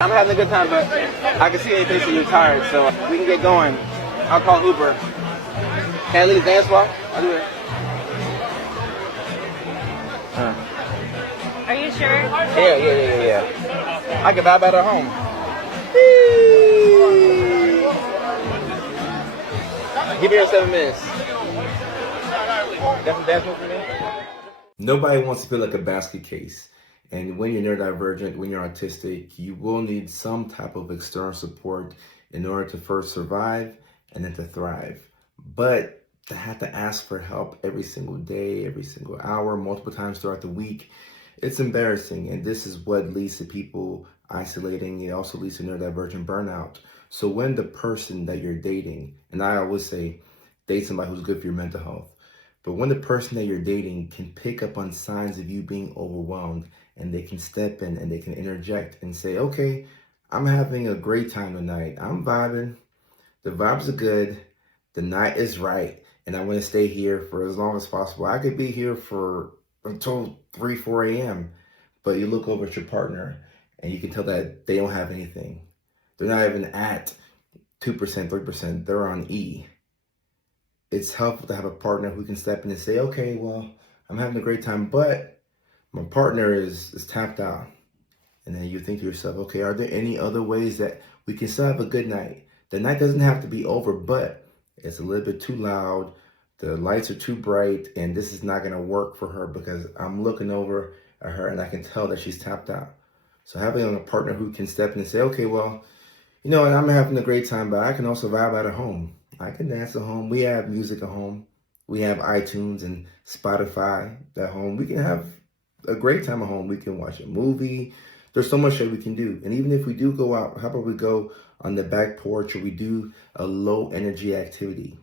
I'm having a good time, but I can see in your face that you're tired, so we can get going. I'll call Uber. Can I leave the dance floor? I'll do it. Are you sure? Yeah. I can vibe at home. Give me your 7 minutes. Got some dance moves for me? Nobody wants to feel like a basket case. And when you're neurodivergent, when you're autistic, you will need some type of external support in order to first survive and then to thrive. But to have to ask for help every single day, every single hour, multiple times throughout the week, it's embarrassing. And this is what leads to people isolating. It also leads to neurodivergent burnout. So when the person that you're dating, and I always say, date somebody who's good for your mental health. But when the person that you're dating can pick up on signs of you being overwhelmed, and they can step in and they can interject and say, okay, I'm having a great time tonight. I'm vibing. The vibes are good. The night is right. And I want to stay here for as long as possible. I could be here for until 3, 4 a.m. But you look over at your partner and you can tell that they don't have anything. They're not even at 2%, 3%. They're on E. It's helpful to have a partner who can step in and say, okay, well, I'm having a great time, but my partner is tapped out. And then you think to yourself, okay, are there any other ways that we can still have a good night? The night doesn't have to be over, but it's a little bit too loud. The lights are too bright, and this is not going to work for her because I'm looking over at her and I can tell that she's tapped out. So having a partner who can step in and say, okay, well, you know, I'm having a great time, but I can also vibe at home. I can dance at home. We have music at home. We have iTunes and Spotify at home. We can have a great time at home. We can watch a movie. There's so much that we can do. And even if we do go out, how about we go on the back porch or we do a low energy activity?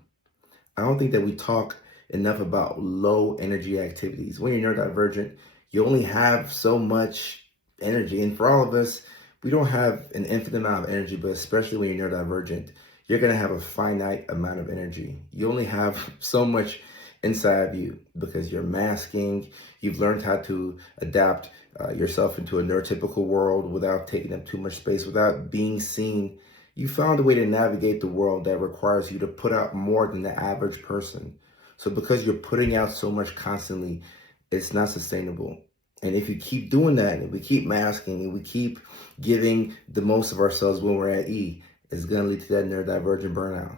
I don't think that we talk enough about low energy activities. When you're neurodivergent, you only have so much energy. And for all of us, we don't have an infinite amount of energy, but especially when you're neurodivergent, you're going to have a finite amount of energy. You only have so much inside of you because you're masking. You've learned how to adapt yourself into a neurotypical world without taking up too much space, without being seen. You found a way to navigate the world that requires you to put out more than the average person. So because you're putting out so much constantly, it's not sustainable. And if you keep doing that, and we keep masking, and we keep giving the most of ourselves when we're at E, it's going to lead to that neurodivergent burnout.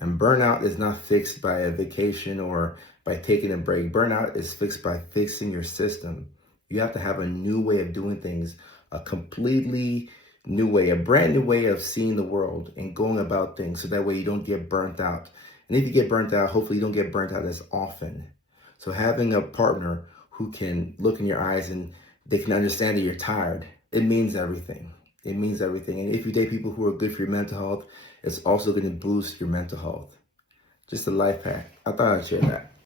And burnout is not fixed by a vacation or by taking a break. Burnout is fixed by fixing your system. You have to have a new way of doing things, a completely new way, a brand new way of seeing the world and going about things so that way you don't get burnt out. And if you get burnt out, hopefully you don't get burnt out as often. So having a partner who can look in your eyes and they can understand that you're tired, it means everything. It means everything. And if you date people who are good for your mental health, it's also going to boost your mental health. Just a life hack. I thought I'd share that.